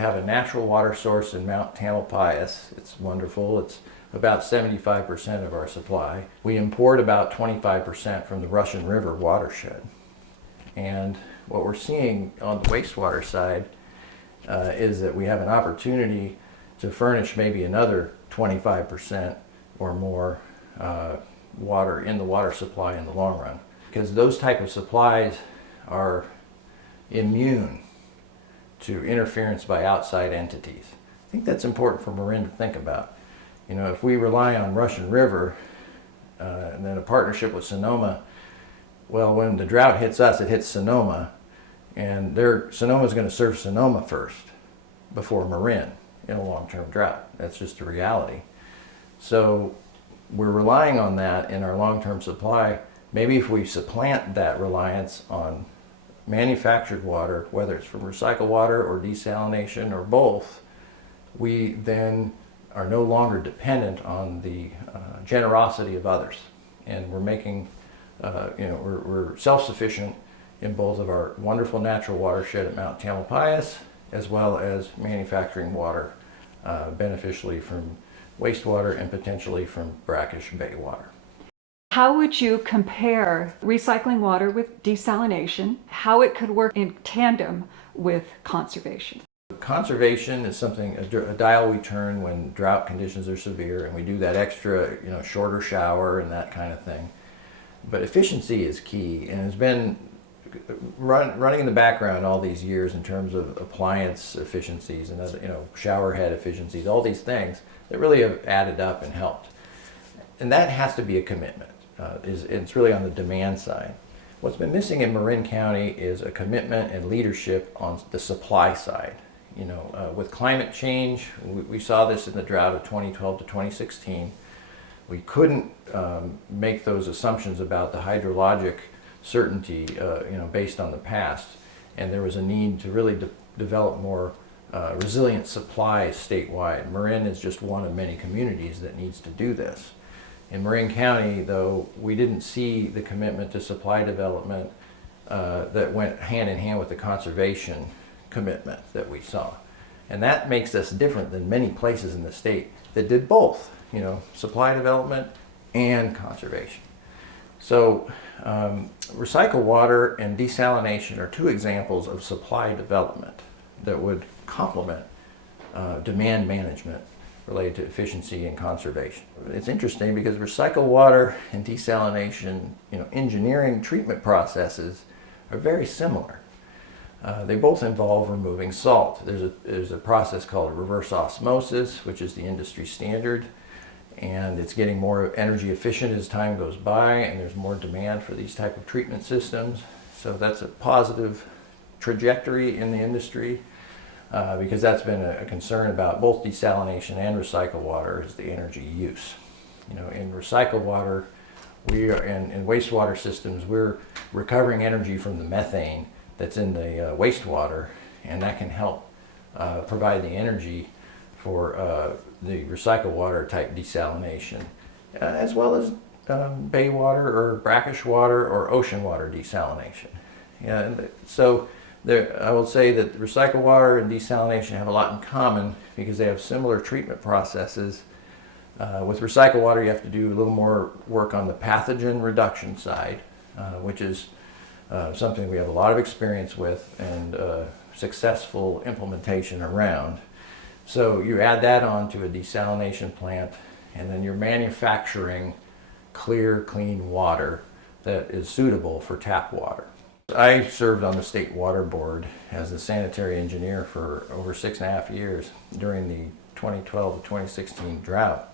have a natural water source in Mount Tamalpais. It's wonderful. It's about 75% of our supply. We import about 25% from the Russian River watershed. And what we're seeing on the wastewater side is that we have an opportunity to furnish maybe another 25% or more water in the water supply in the long run. Because those type of supplies are immune to interference by outside entities. I think that's important for Marin to think about. You know, if we rely on Russian River and then a partnership with Sonoma, well, when the drought hits us, it hits Sonoma, and Sonoma's going to serve Sonoma first before Marin in a long-term drought. That's just a reality. So we're relying on that in our long-term supply. Maybe if we supplant that reliance on manufactured water, whether it's from recycled water or desalination or both, we then are no longer dependent on the generosity of others. And we're making, we're self-sufficient in both of our wonderful natural watershed at Mount Tamalpais, as well as manufacturing water beneficially from wastewater and potentially from brackish bay water. How would you compare recycling water with desalination, how it could work in tandem with conservation? Conservation is something, a dial we turn when drought conditions are severe, and we do that extra, shorter shower and that kind of thing. But efficiency is key, and has been running in the background all these years in terms of appliance efficiencies and other, shower head efficiencies, all these things that really have added up and helped. And that has to be a commitment. It's really on the demand side. What's been missing in Marin County is a commitment and leadership on the supply side. With climate change, we saw this in the drought of 2012 to 2016. We couldn't make those assumptions about the hydrologic certainty, based on the past, and there was a need to really develop more resilient supplies statewide. Marin is just one of many communities that needs to do this. In Marin County, though, we didn't see the commitment to supply development that went hand in hand with the conservation commitment that we saw. And that makes us different than many places in the state that did both, supply development and conservation. So recycled water and desalination are two examples of supply development that would complement demand management related to efficiency and conservation. It's interesting because recycled water and desalination, engineering treatment processes are very similar. They both involve removing salt. There's a process called reverse osmosis, which is the industry standard, and it's getting more energy efficient as time goes by, and there's more demand for these type of treatment systems. So that's a positive trajectory in the industry. Because that's been a concern about both desalination and recycled water is the energy use. In recycled water, we are in wastewater systems, we're recovering energy from the methane that's in the wastewater, and that can help provide the energy for the recycled water type desalination, as well as bay water or brackish water or ocean water desalination. So I will say that recycled water and desalination have a lot in common because they have similar treatment processes. With recycled water, you have to do a little more work on the pathogen reduction side, which is something we have a lot of experience with and successful implementation around. So you add that on to a desalination plant, and then you're manufacturing clear, clean water that is suitable for tap water. I served on the state water board as the sanitary engineer for over 6.5 years during the 2012 to 2016 drought.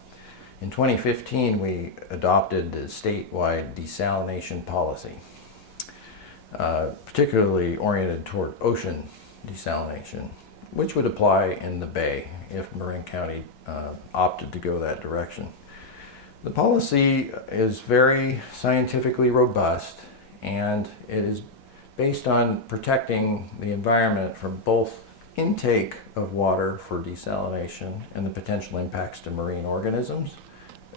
In 2015, we adopted the statewide desalination policy, particularly oriented toward ocean desalination, which would apply in the Bay if Marin County opted to go that direction. The policy is very scientifically robust, and it is based on protecting the environment from both intake of water for desalination and the potential impacts to marine organisms,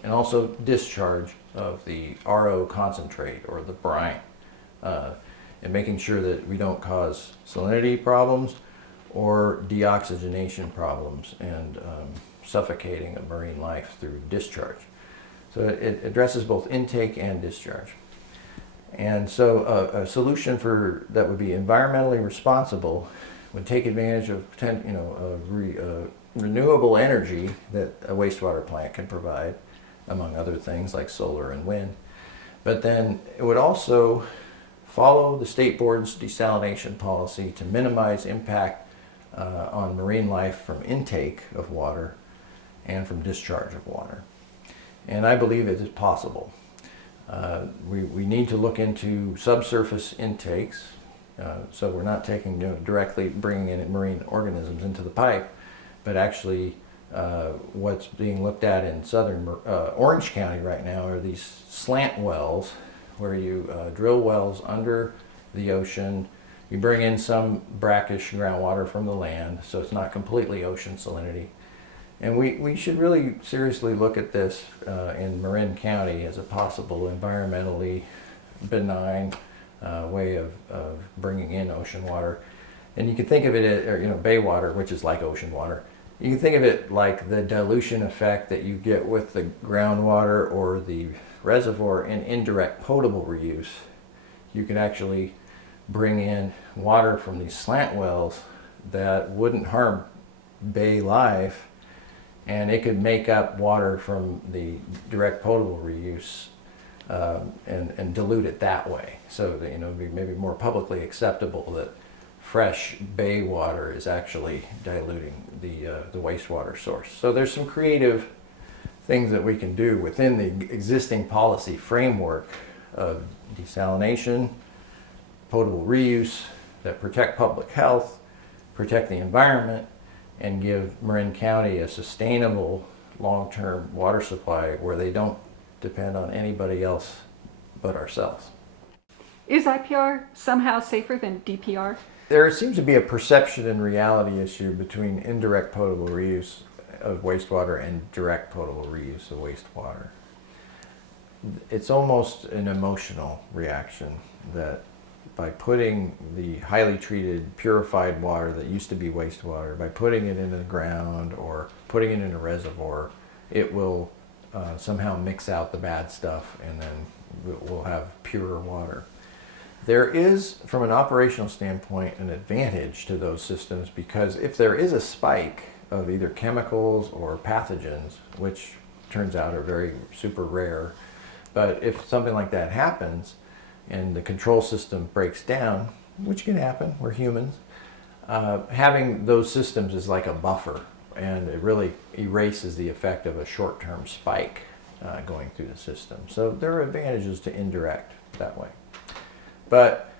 and also discharge of the RO concentrate or the brine, and making sure that we don't cause salinity problems or deoxygenation problems and suffocating of marine life through discharge. So it addresses both intake and discharge. And so a solution that would be environmentally responsible would take advantage of renewable energy that a wastewater plant can provide, among other things like solar and wind. But then it would also follow the state board's desalination policy to minimize impact on marine life from intake of water and from discharge of water. And I believe it is possible. We need to look into subsurface intakes, so we're not taking directly bringing in marine organisms into the pipe, but actually what's being looked at in southern Orange County right now are these slant wells where you drill wells under the ocean. You bring in some brackish groundwater from the land, so it's not completely ocean salinity. And we should really seriously look at this in Marin County as a possible environmentally benign way of bringing in ocean water. And you can think of it as, bay water, which is like ocean water. You can think of it like the dilution effect that you get with the groundwater or the reservoir in indirect potable reuse. You can actually bring in water from these slant wells that wouldn't harm bay life, and it could make up water from the direct potable reuse and dilute it that way. So that it'd be maybe more publicly acceptable that fresh bay water is actually diluting the wastewater source. So there's some creative things that we can do within the existing policy framework of desalination, potable reuse that protect public health, protect the environment, and give Marin County a sustainable long-term water supply where they don't depend on anybody else but ourselves. Is IPR somehow safer than DPR? There seems to be a perception and reality issue between indirect potable reuse of wastewater and direct potable reuse of wastewater. It's almost an emotional reaction that by putting the highly treated, purified water that used to be wastewater, by putting it into the ground or putting it in a reservoir, it will somehow mix out the bad stuff and then we'll have pure water. There is, from an operational standpoint, an advantage to those systems because if there is a spike of either chemicals or pathogens, which turns out are very super rare, but if something like that happens and the control system breaks down, which can happen, we're humans, having those systems is like a buffer and it really erases the effect of a short-term spike going through the system. So there are advantages to indirect that way. But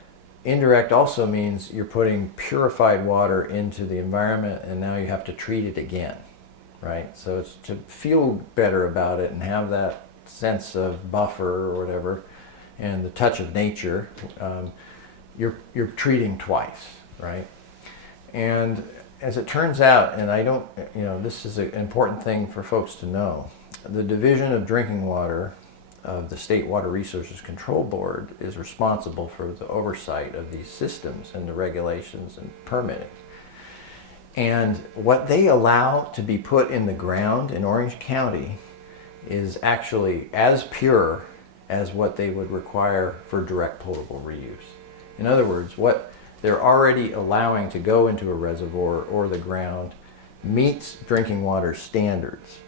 indirect also means you're putting purified water into the environment and now you have to treat it again, right? So it's to feel better about it and have that sense of buffer or whatever and the touch of nature, you're treating twice, right? And as it turns out, and I don't, this is an important thing for folks to know, the Division of Drinking Water of the State Water Resources Control Board is responsible for the oversight of these systems and the regulations and permitting. And what they allow to be put in the ground in Orange County is actually as pure as what they would require for direct potable reuse. In other words, what they're already allowing to go into a reservoir or the ground meets drinking water standards.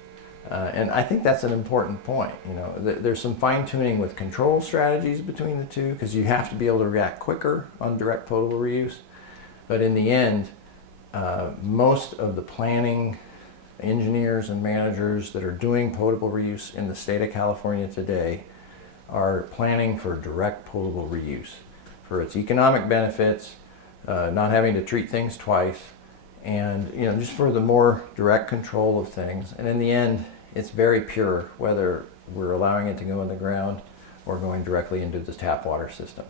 And I think that's an important point. There's some fine-tuning with control strategies between the two because you have to be able to react quicker on direct potable reuse. But in the end, most of the planning engineers and managers that are doing potable reuse in the state of California today are planning for direct potable reuse for its economic benefits, not having to treat things twice, and just for the more direct control of things. And in the end, it's very pure, whether we're allowing it to go in the ground or going directly into the tap water system.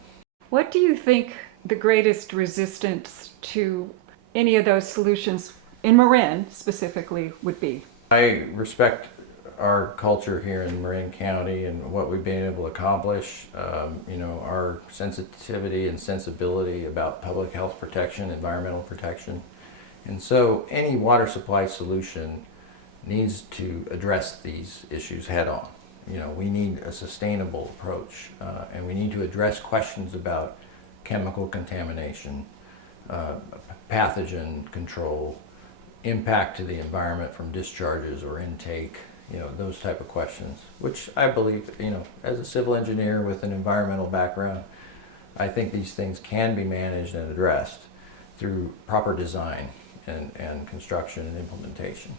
What do you think the greatest resistance to any of those solutions in Marin specifically would be? I respect our culture here in Marin County and what we've been able to accomplish, our sensitivity and sensibility about public health protection, environmental protection. And so any water supply solution needs to address these issues head on. We need a sustainable approach, and we need to address questions about chemical contamination, pathogen control, impact to the environment from discharges or intake, those type of questions, which I believe, as a civil engineer with an environmental background, I think these things can be managed and addressed through proper design and construction and implementation.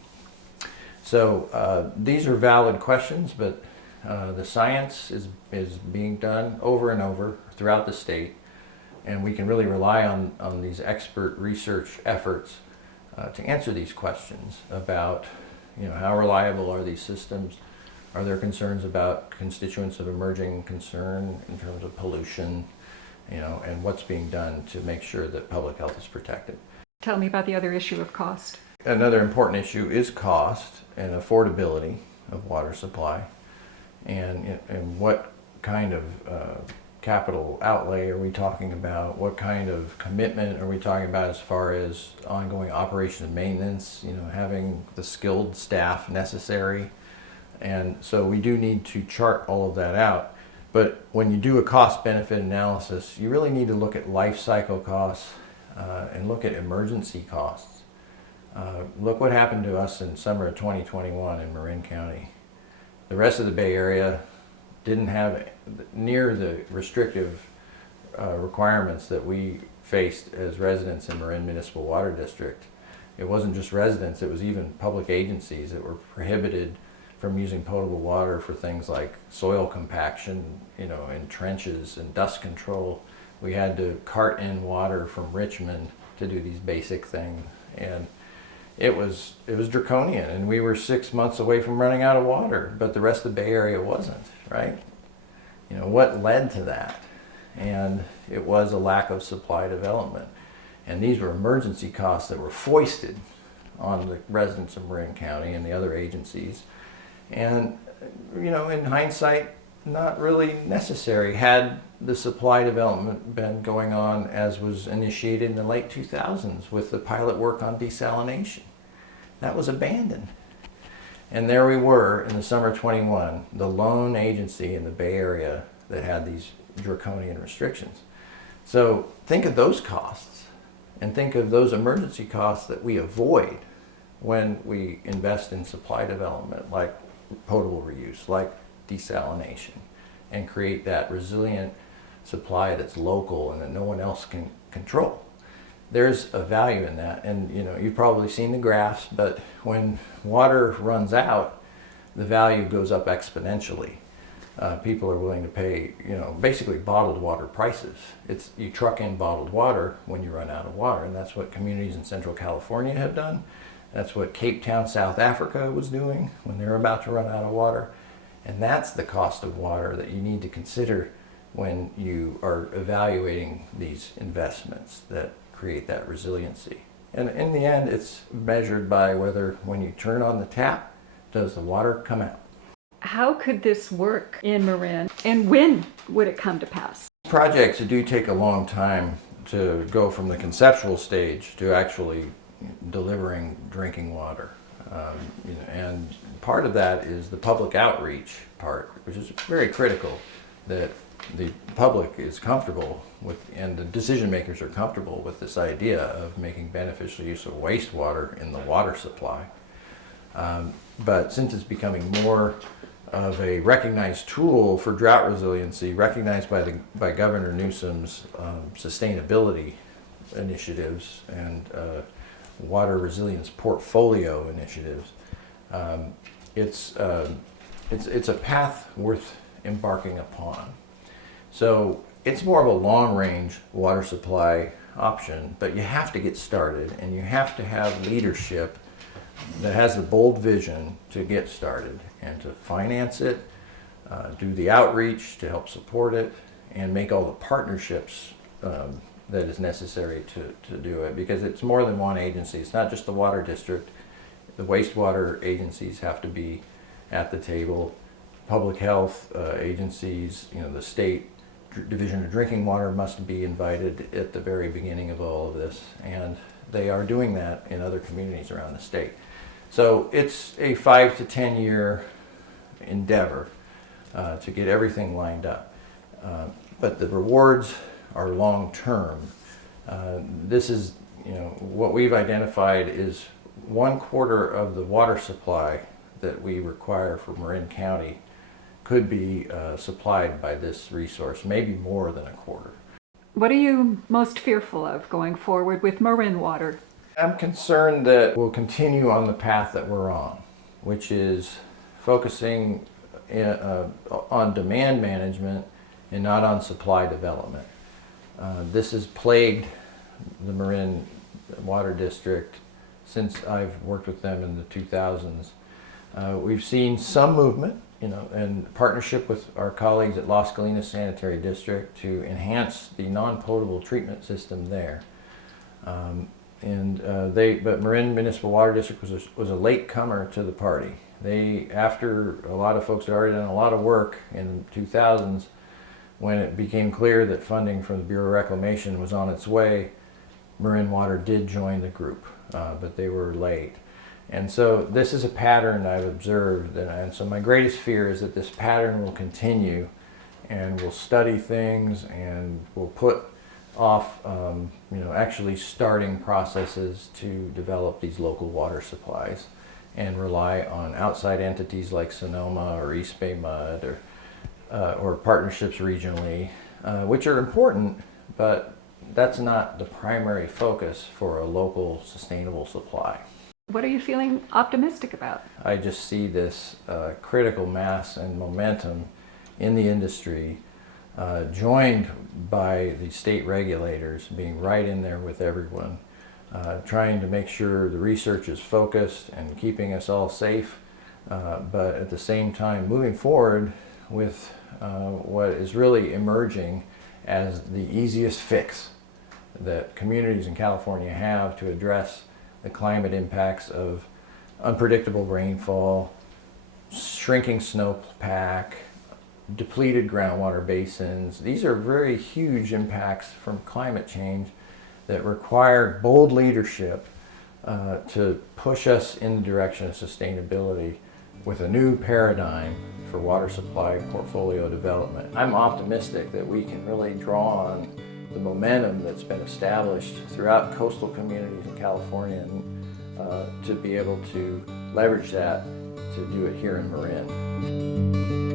So these are valid questions, but the science is being done over and over throughout the state, and we can really rely on these expert research efforts to answer these questions about how reliable are these systems, are there concerns about constituents of emerging concern in terms of pollution, and what's being done to make sure that public health is protected. Tell me about the other issue of cost. Another important issue is cost and affordability of water supply, and what kind of capital outlay are we talking about? What kind of commitment are we talking about as far as ongoing operation and maintenance, having the skilled staff necessary? And so we do need to chart all of that out. But when you do a cost-benefit analysis, you really need to look at life cycle costs and look at emergency costs. Look what happened to us in summer of 2021 in Marin County. The rest of the Bay Area didn't have near the restrictive requirements that we faced as residents in Marin Municipal Water District. It wasn't just residents, it was even public agencies that were prohibited from using potable water for things like soil compaction, in trenches and dust control. We had to cart in water from Richmond to do these basic things. And it was draconian, and we were 6 months away from running out of water, but the rest of the Bay Area wasn't, right? What led to that? And it was a lack of supply development. And these were emergency costs that were foisted on the residents of Marin County and the other agencies. And, in hindsight, not really necessary had the supply development been going on as was initiated in the late 2000s with the pilot work on desalination. That was abandoned. And there we were in the summer of 21, the lone agency in the Bay Area that had these draconian restrictions. So think of those costs and think of those emergency costs that we avoid when we invest in supply development, like potable reuse, like desalination, and create that resilient supply that's local and that no one else can control. There's a value in that, and you've probably seen the graphs, but when water runs out, the value goes up exponentially. People are willing to pay, basically bottled water prices. You truck in bottled water when you run out of water, and that's what communities in Central California have done. That's what Cape Town, South Africa was doing when they were about to run out of water. And that's the cost of water that you need to consider when you are evaluating these investments that create that resiliency. And in the end, it's measured by whether when you turn on the tap, does the water come out? How could this work in Marin, and when would it come to pass? Projects do take a long time to go from the conceptual stage to actually delivering drinking water. And part of that is the public outreach part, which is very critical, that the public is comfortable with, and the decision makers are comfortable with this idea of making beneficial use of wastewater in the water supply. But since it's becoming more of a recognized tool for drought resiliency, recognized by Governor Newsom's sustainability initiatives and water resilience portfolio initiatives, it's a path worth embarking upon. So it's more of a long-range water supply option, but you have to get started, and you have to have leadership that has the bold vision to get started and to finance it, do the outreach to help support it, and make all the partnerships that is necessary to do it, because it's more than one agency. It's not just the water district. The wastewater agencies have to be at the table. Public health agencies, the state Division of Drinking Water must be invited at the very beginning of all of this, and they are doing that in other communities around the state. So it's a 5 to 10 year endeavor to get everything lined up. But the rewards are long term. This is, what we've identified is 1/4 of the water supply that we require for Marin County could be supplied by this resource, maybe more than 1/4. What are you most fearful of going forward with Marin water? I'm concerned that we'll continue on the path that we're on, which is focusing on demand management and not on supply development. This has plagued the Marin Water District since I've worked with them in the 2000s. We've seen some movement, in partnership with our colleagues at Las Colinas Sanitary District to enhance the non-potable treatment system there. But Marin Municipal Water District was a late comer to the party. After a lot of folks had already done a lot of work in the 2000s, when it became clear that funding from the Bureau of Reclamation was on its way, Marin Water did join the group, but they were late. And so this is a pattern I've observed, and so my greatest fear is that this pattern will continue, and we'll study things, and we'll put off, actually starting processes to develop these local water supplies, and rely on outside entities like Sonoma or East Bay Mud or partnerships regionally, which are important, but that's not the primary focus for a local sustainable supply. What are you feeling optimistic about? I just see this critical mass and momentum in the industry, joined by the state regulators being right in there with everyone, trying to make sure the research is focused and keeping us all safe, but at the same time moving forward with what is really emerging as the easiest fix that communities in California have to address the climate impacts of unpredictable rainfall, shrinking snowpack, depleted groundwater basins. These are very huge impacts from climate change that require bold leadership to push us in the direction of sustainability with a new paradigm for water supply portfolio development. I'm optimistic that we can really draw on the momentum that's been established throughout coastal communities in California and to be able to leverage that to do it here in Marin.